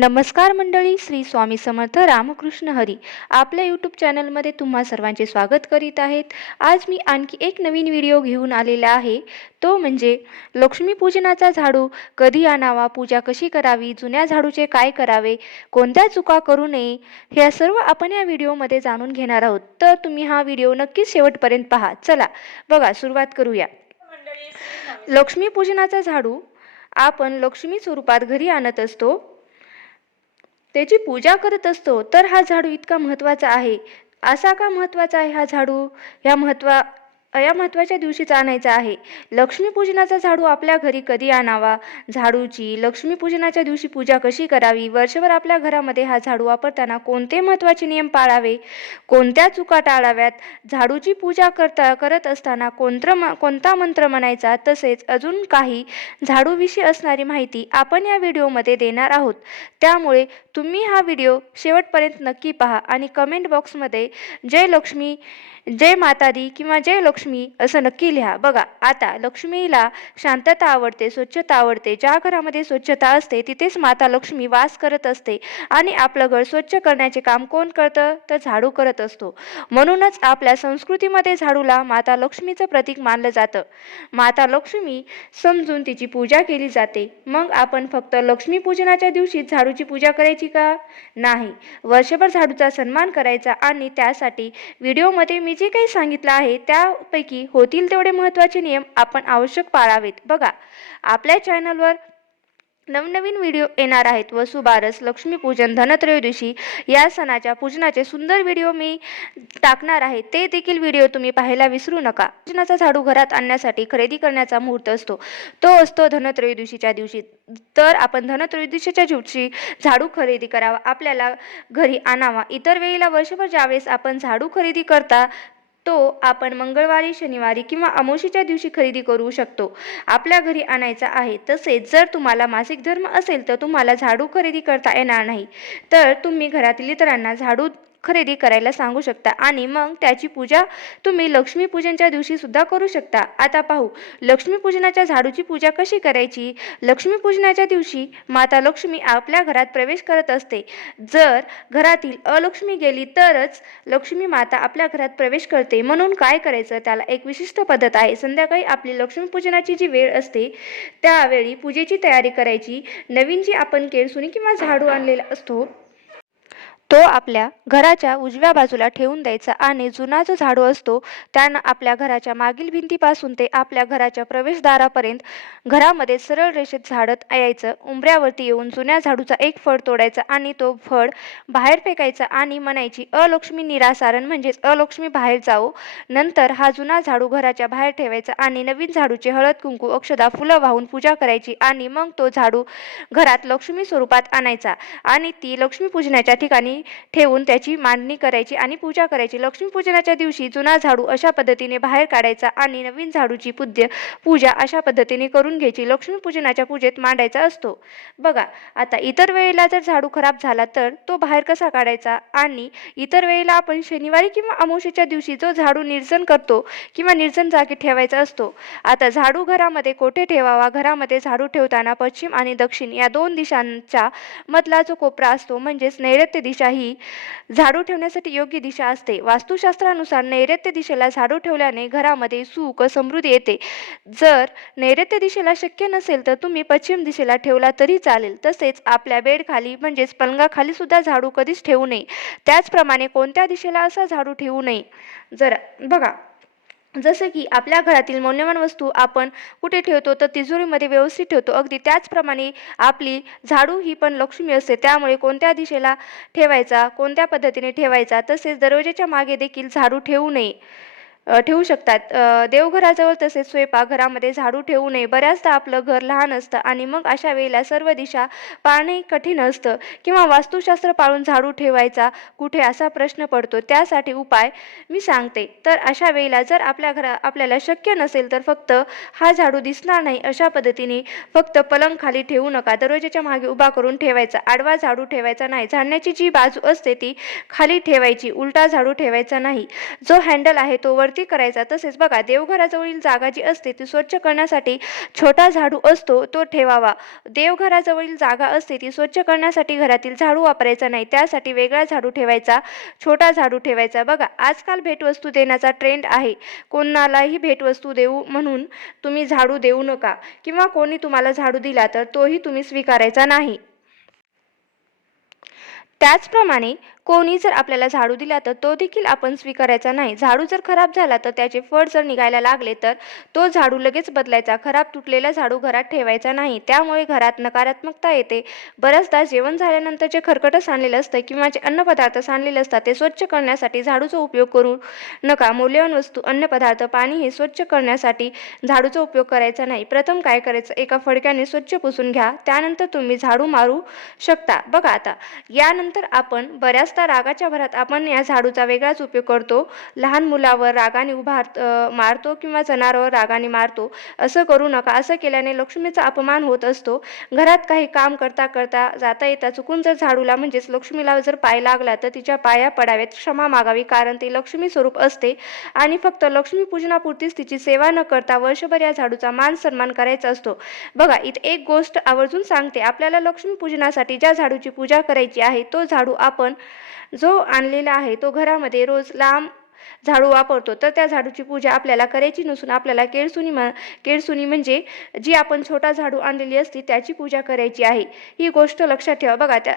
नमस्कार मंडळी श्री स्वामी समर्थ रामकृष्ण हरी. आपल्या यूट्यूब चॅनलमध्ये तुम्हा सर्वांचे स्वागत करीत आहेत. आज मी आणखी एक नवीन व्हिडिओ घेऊन आलेला आहे. तो म्हणजे लक्ष्मीपूजनाचा झाडू. कधी आणावा पूजा कशी करावी जुन्या झाडूचे काय करावे कोणत्या चुका करू नये ह्या सर्व आपण या व्हिडिओमध्ये जाणून घेणार आहोत. तर तुम्ही हा व्हिडिओ नक्कीच शेवटपर्यंत पहा. चला बघा सुरुवात करूया. लक्ष्मीपूजनाचा झाडू. आपण लक्ष्मी स्वरूपात घरी आणत असतो. त्याची पूजा करत असतो तर हा झाडू इतका महत्त्वाचा आहे. असा का महत्त्वाचा आहे हा झाडू? ह्या महत्त्वा या महत्त्वाच्या दिवशीच आणायचा आहे. लक्ष्मीपूजनाचा झाडू आपल्या घरी कधी आणावा? झाडूची लक्ष्मीपूजनाच्या दिवशी पूजा कशी करावी? वर्षभर आपल्या घरामध्ये हा झाडू वापरताना कोणते महत्त्वाचे नियम पाळावे? कोणत्या चुका टाळाव्यात? झाडूची पूजा करता करत असताना कोणतं म कोणता मंत्र म्हणायचा? तसेच अजून काही झाडूविषयी असणारी माहिती आपण या व्हिडिओमध्ये देणार आहोत. त्यामुळे तुम्ही हा व्हिडिओ शेवटपर्यंत नक्की पहा आणि कमेंट बॉक्समध्ये जय लक्ष्मी जय मातादी किंवा जय लक्ष्मी असं नक्की लिहा. बघा आता लक्ष्मीला शांतता आवडते स्वच्छता आवडते ज्या घरामध्ये स्वच्छता असते तिथेच माता लक्ष्मी वास करत असते आणि आपलं घर स्वच्छ करण्याचे काम कोण करतं? तर झाडू करत असतो. म्हणूनच आपल्या संस्कृतीमध्ये झाडूला माता लक्ष्मीचं प्रतीक मानलं जातं. माता लक्ष्मी समजून तिची पूजा केली जाते. मग आपण फक्त लक्ष्मीपूजनाच्या दिवशी झाडूची पूजा करायची का? नाही. वर्षभर झाडूचा सन्मान करायचा आणि त्यासाठी व्हिडिओमध्ये मी जे काही सांगितलं आहे त्यापैकी होतील तेवढे महत्त्वाचे नियम आपण आवश्यक पाळावेत. बघा आपल्या चॅनलवर नवनवीन व्हिडिओ येणार आहेत वसुबारस लक्ष्मीपूजन धनत्रयोदशी या सणाच्या पूजनाचे सुंदर व्हिडिओ मी टाकणार आहे. ते देखील व्हिडिओ तुम्ही पाहायला विसरू नका. पूजनाचा झाडू घरात आणण्यासाठी खरेदी करण्याचा मुहूर्त असतो. तो असतो धनत्रयोदशीच्या दिवशी. तर आपण धनत्रयोदशीच्या दिवशी झाडू खरेदी करावा आपल्याला घरी आणावा. इतर वेळेला वर्षभर ज्यावेळेस आपण झाडू खरेदी करता तो आपण मंगळवारी शनिवारी किंवा अमावशीच्या दिवशी खरेदी करू शकतो. आपल्या घरी आणायचा आहे तसेच जर तुम्हाला मासिक धर्म असेल तर तुम्हाला झाडू खरेदी करता येणार नाही. तर तुम्ही घरातील इतरांना झाडू खरेदी करायला सांगू शकता. आणि मग त्याची पूजा तुम्ही लक्ष्मीपूजनच्या दिवशीसुद्धा करू शकता. आता पाहू लक्ष्मीपूजनाच्या झाडूची पूजा कशी करायची? लक्ष्मीपूजनाच्या दिवशी माता लक्ष्मी आपल्या घरात प्रवेश करत असते. जर घरातील अलक्ष्मी गेली तरच लक्ष्मी माता आपल्या घरात प्रवेश करते. म्हणून काय करायचं? त्याला एक विशिष्ट पद्धत आहे. संध्याकाळी आपली लक्ष्मीपूजनाची जी वेळ असते त्यावेळी पूजेची तयारी करायची. नवीन जी आपण केळसुनी किंवा झाडू आणलेला असतो तो आपल्या घराच्या उजव्या बाजूला ठेवून द्यायचा आणि जुना जो झाडू असतो त्यानं आपल्या घराच्या मागील भिंतीपासून ते आपल्या घराच्या प्रवेशद्वारापर्यंत घरामध्ये सरळ रेषेत झाडत यायचं. उंबऱ्यावरती येऊन जुन्या झाडूचा एक फळ तोडायचा आणि तो फळ बाहेर फेकायचा आणि म्हणायची अलक्ष्मी निरासारण म्हणजेच अलक्ष्मी बाहेर जाओ. नंतर हा जुना झाडू घराच्या बाहेर ठेवायचा आणि नवीन झाडूचे हळद कुंकू अक्षदा फुलं वाहून पूजा करायची आणि मग तो झाडू घरात लक्ष्मी स्वरूपात आणायचा आणि ती लक्ष्मी पूजनाच्या ठिकाणी ठेवून त्याची मांडणी करायची आणि पूजा करायची. लक्ष्मीपूजनाच्या दिवशी जुना झाडू अशा पद्धतीने बाहेर काढायचा आणि नवीन झाडूची पूज्य पूजा अशा पद्धतीने करून घ्यायची. लक्ष्मीपूजनाच्या पूजेत मांडायचा असतो. बघा आता इतर वेळेला जर झाडू खराब झाला तर तो बाहेर कसा काढायचा? आणि इतर वेळेला आपण शनिवारी किंवा अमावस्येच्या दिवशी जो झाडू निर्जन करतो किंवा निर्जन जागी ठेवायचा असतो आता झाडू घरामध्ये कोठे ठेवावा? घरामध्ये झाडू ठेवताना पश्चिम आणि दक्षिण या दोन दिशांच्या मधला जो कोपरा असतो म्हणजेच नैऋत्य दिशा ही झाडू ठेवण्यासाठी योग्य दिशा असते. वास्तुशास्त्रानुसार नैऋत्य दिशेला झाडू ठेवल्याने घरामध्ये सुख समृद्धी येते. जर नैऋत्य दिशेला शक्य नसेल तर तुम्ही पश्चिम दिशेला ठेवला तरी चालेल. तसेच आपल्या बेडखाली म्हणजेच पलंगाखाली सुद्धा झाडू कधीच ठेवू नये. त्याचप्रमाणे कोणत्या दिशेला असा झाडू ठेवू नये? जर बघा जसं की आपल्या घरातील मौल्यवान वस्तू आपण कुठे ठेवतो तर तिजोरीमध्ये व्यवस्थित ठेवतो. अगदी त्याचप्रमाणे आपली झाडू ही पण लक्ष्मी असते. त्यामुळे कोणत्या दिशेला ठेवायचा कोणत्या पद्धतीने ठेवायचा तसेच दरवाजाच्या मागे देखील झाडू ठेवू नये. ठेवू शकतात. देवघराजवळ तसेच स्वयंपाकघरामध्ये झाडू ठेवू नये. बऱ्याचदा आपलं घर लहान असतं आणि मग अशा वेळेला सर्व दिशा पाळणे कठीण असतं किंवा वास्तुशास्त्र पाळून झाडू ठेवायचा कुठे असा प्रश्न पडतो त्यासाठी उपाय मी सांगते. तर अशा वेळेला जर आपल्या घरा आपल्याला शक्य नसेल तर फक्त हा झाडू दिसणार नाही अशा पद्धतीने फक्त पलंग खाली ठेवू नका. दरवाजाच्या मागे उभा करून ठेवायचा. आडवा झाडू ठेवायचा नाही. झाडण्याची जी बाजू असते ती खाली ठेवायची. उलटा झाडू ठेवायचा नाही. जो हँडल आहे तो वर वरती करायचा. तसेच बघा देवघराजवळील जागा जी असते ती स्वच्छ करण्यासाठी छोटा झाडू असतो तो ठेवावा. देवघराजवळील जागा असते ती स्वच्छ करण्यासाठी घरातील झाडू वापरायचा नाही. त्यासाठी वेगळा झाडू ठेवायचा छोटा झाडू ठेवायचा. बघा आजकाल भेटवस्तू देण्याचा ट्रेंड आहे. कोणालाही भेटवस्तू देऊ म्हणून तुम्ही झाडू देऊ नका. किंवा कोणी तुम्हाला झाडू दिला तर तोही तुम्ही स्वीकारायचा नाही. त्याचप्रमाणे कोणी जर आपल्याला झाडू दिला तर तो देखील आपण स्वीकारायचा नाही. झाडू जर खराब झाला तर त्याचे फळ जर निघायला लागले तर तो झाडू लगेच बदलायचा. खराब तुटलेला झाडू घरात ठेवायचा नाही. त्यामुळे घरात नकारात्मकता येते. बऱ्याचदा जेवण झाल्यानंतर जे खरकटं सांडलेलं असतं किंवा जे अन्नपदार्थ सांडलेले असतात ते स्वच्छ करण्यासाठी झाडूचा उपयोग करू नका. मौल्यवान वस्तू अन्नपदार्थ पाणी हे स्वच्छ करण्यासाठी झाडूचा उपयोग करायचा नाही. प्रथम काय करायचं? एका फडक्याने स्वच्छ पुसून घ्या. त्यानंतर तुम्ही झाडू मारू शकता. बघा आता यानंतर आपण बऱ्याच बऱ्याचदा रागाच्या भरात आपण या झाडूचा वेगळाच उपयोग करतो. लहान मुलावर रागाने उभार मारतो किंवा जनावरावर रागाने मारतो. असं करू नका. असं केल्याने लक्ष्मीचा अपमान होत असतो. घरात काही काम करता करता जाता येता चुकून जर झाडूला म्हणजेच लक्ष्मीला जर पाय लागला तर तिच्या पाया पडाव्यात क्षमा मागावी कारण ते लक्ष्मी स्वरूप असते. आणि फक्त लक्ष्मी पूजनापुरतीच तिची सेवा न करता वर्षभर या झाडूचा मान सन्मान करायचा असतो. बघा इथे एक गोष्ट आवर्जून सांगते. आपल्याला लक्ष्मी पूजनासाठी ज्या झाडूची पूजा करायची आहे तो झाडू आपण जो आणलेला आहे तो घरामध्ये रोज लांब झाडू वापरतो. तर त्या झाडूची पूजा आपल्याला करायची नसून आपल्याला केळसुनी म्ह केळसुनी म्हणजे जी आपण छोटा झाडू आणलेली असते त्याची पूजा करायची आहे. ही गोष्ट लक्षात ठेवा. बघा त्या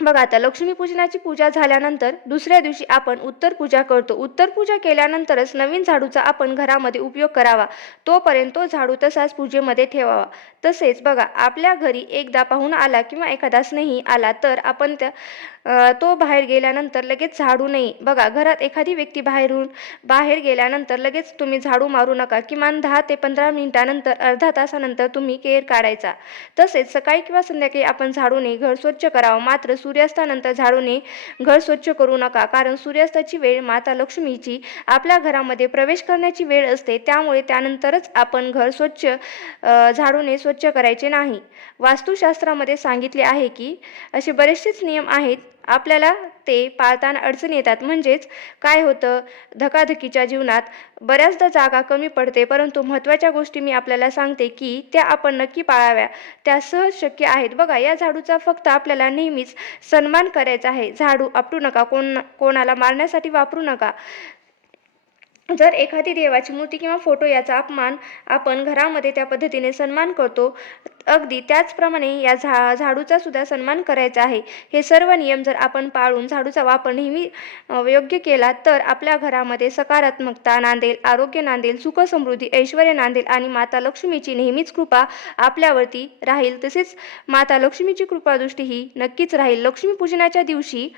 बघा आता लक्ष्मीपूजनाची पूजा झाल्यानंतर दुसऱ्या दिवशी आपण उत्तर पूजा करतो. उत्तर पूजा केल्यानंतरच नवीन झाडूचा आपण घरामध्ये उपयोग करावा. तोपर्यंत तो झाडू तसाच पूजेमध्ये ठेवावा. तसेच बघा आपल्या घरी एकदा पाहून आला किंवा एखादा स्नेही आला तर आपण त्या तो बाहेर गेल्यानंतर लगेच झाडू नाही. बघा घरात एखादी व्यक्ती बाहेरून बाहेर गेल्यानंतर लगेच तुम्ही झाडू मारू नका. किमान दहा ते पंधरा मिनिटानंतर अर्धा तासानंतर तुम्ही केर काढायचा. तसेच सकाळी किंवा संध्याकाळी आपण झाडूने घर स्वच्छ करावं. मात्र सूर्यास्तानंतर झाडूने घर स्वच्छ करू नका कारण सूर्यास्ताची वेळ माता लक्ष्मीची आपल्या घरामध्ये प्रवेश करण्याची वेळ असते त्यामुळे त्यानंतरच आपण घर स्वच्छ झाडूने स्वच्छ करायचे नाही. वास्तुशास्त्रामध्ये सांगितले आहे की असे बरेचसेच नियम आहेत. आपल्याला ते पाळताना अडचण येतात. म्हणजेच काय होतं? धकाधकीच्या जीवनात बऱ्याचदा जागा कमी पडते. परंतु महत्त्वाच्या गोष्टी मी आपल्याला सांगते की त्या आपण नक्की पाळाव्या. त्या सहज शक्य आहेत. बघा या झाडूचा फक्त आपल्याला नेहमीच सन्मान करायचा आहे. झाडू आपटू नका. कोण कोणाला मारण्यासाठी वापरू नका. जर एखादी देवाची मूर्ती किंवा फोटो याचा अपमान आपण घरामध्ये त्या पद्धतीने सन्मान करतो अगदी त्याचप्रमाणे या झा झाडूचा सुद्धा सन्मान करायचा आहे. हे सर्व नियम जर आपण पाळून झाडूचा वापर नेहमी योग्य केला तर आपल्या घरामध्ये सकारात्मकता नांदेल आरोग्य नांदेल सुख समृद्धी ऐश्वर नांदेल आणि माता लक्ष्मीची नेहमीच कृपा आपल्यावरती राहील. तसेच माता लक्ष्मीची कृपादृष्टी ही नक्कीच राहील. लक्ष्मीपूजनाच्या दिवशी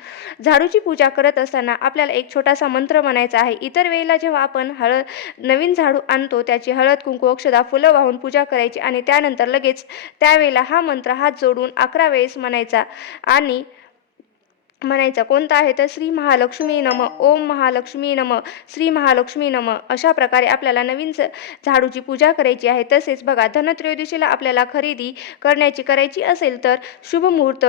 झाडूची पूजा करत असताना आपल्याला एक छोटासा मंत्र म्हणायचा आहे. इतर वेळेला जेव्हा आपण हळद नवीन झाडू आणतो त्याची हळद कुंकू अक्षदा फुलं वाहून पूजा करायची आणि त्यानंतर लगेच त्यावेळेला हा मंत्र हात जोडून अकरा वेळेस म्हणायचा. आणि म्हणायचा कोणता आहे तर श्री महालक्ष्मी नम ओम महालक्ष्मी नम श्री महालक्ष्मी नम. अशा प्रकारे आपल्याला नवीन झाडूची पूजा करायची आहे. तसेच बघा धनत्रयोदशीला आपल्याला खरेदी करण्याची करायची असेल तर शुभ मुहूर्त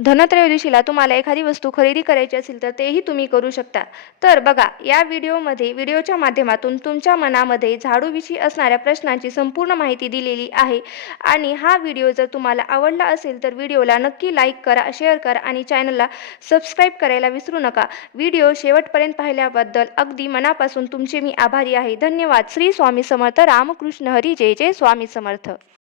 धनत्रयोदशीला तुम्हाला एखादी वस्तू खरेदी करायची असेल तर तेही तुम्ही करू शकता. तर बघा या व्हिडिओमध्ये व्हिडिओच्या माध्यमातून तुमच्या मनामध्ये झाडूविषयी असणाऱ्या प्रश्नांची संपूर्ण माहिती दिलेली आहे. आणि हा व्हिडिओ जर तुम्हाला आवडला असेल तर व्हिडिओला नक्की लाईक करा शेअर करा आणि चॅनलला सबस्क्राईब करायला विसरू नका. व्हिडिओ शेवटपर्यंत पाहिल्याबद्दल अगदी मनापासून तुमचे मी आभारी आहे. धन्यवाद. श्री स्वामी समर्थ. रामकृष्ण हरी. जय जय स्वामी समर्थ.